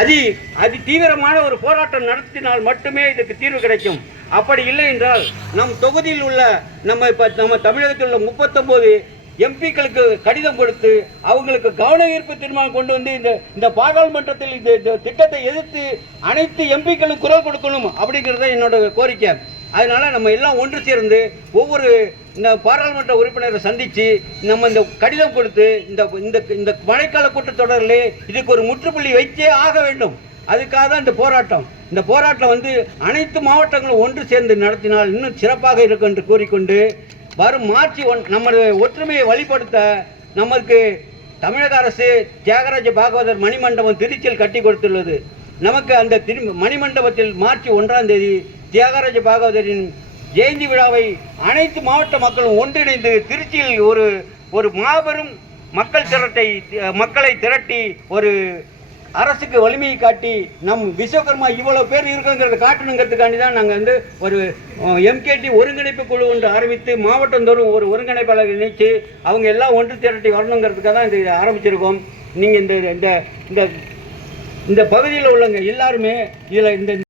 அதி தீவிரமான ஒரு போராட்டம் நடத்தினால் மட்டுமே இதுக்கு தீர்வு கிடைக்கும். அப்படி இல்லை என்றால் நம் தொகுதியில் உள்ள நம்ம தமிழகத்தில் உள்ள 39 எம்பிக்களுக்கு கடிதம் கொடுத்து அவங்களுக்கு கவன ஈர்ப்பு தீர்மானம் கொண்டு வந்து இந்த பாராளுமன்றத்தில் இந்த திட்டத்தை எதிர்த்து அனைத்து எம்பிக்களும் குரல் கொடுக்கணும் அப்படிங்கிறது என்னோட கோரிக்கை. அதனால நம்ம எல்லாம் ஒன்று சேர்ந்து ஒவ்வொரு இந்த பாராளுமன்ற உறுப்பினரை சந்தித்து நம்ம இந்த கடிதம் கொடுத்து இந்த மழைக்கால கூட்டத்தொடரிலே இதுக்கு ஒரு முற்றுப்புள்ளி வைத்தே ஆக வேண்டும். அதுக்காக தான் இந்த போராட்டம் அனைத்து மாவட்டங்களும் ஒன்று சேர்ந்து நடத்தினால் இன்னும் சிறப்பாக இருக்கும் என்று கூறிக்கொண்டு வரும் மார்ச் 1 நமது ஒற்றுமையை வழிபடுத்த நமக்கு தமிழக அரசு தியாகராஜ பாகவதர் மணிமண்டபம் திருச்சியில் கட்டி கொடுத்துள்ளது. நமக்கு அந்த மணிமண்டபத்தில் மார்ச் 1ஆம் தேதி தியாகராஜ பாகவதரின் ஜெயந்தி விழாவை அனைத்து மாவட்ட மக்களும் ஒன்றிணைந்து திருச்சியில் ஒரு மாபெரும் மக்களை திரட்டி ஒரு அரசுக்கு வலிமையை காட்டி நம் விஸ்வகர்மா இவ்வளோ பேர் இருக்குங்கிறத காட்டணுங்கிறதுக்காண்டி தான் நாங்கள் ஒரு எம்கேடி ஒருங்கிணைப்பு குழு ஒன்று ஆரம்பித்து மாவட்டந்தோறும் ஒரு ஒருங்கிணைப்பாளர் இணைத்து அவங்க எல்லாம் ஒன்று திரட்டி வரணுங்கிறதுக்காக தான் இதை ஆரம்பிச்சிருக்கோம். நீங்கள் இந்த பகுதியில் உள்ளவங்க எல்லாருமே இதில்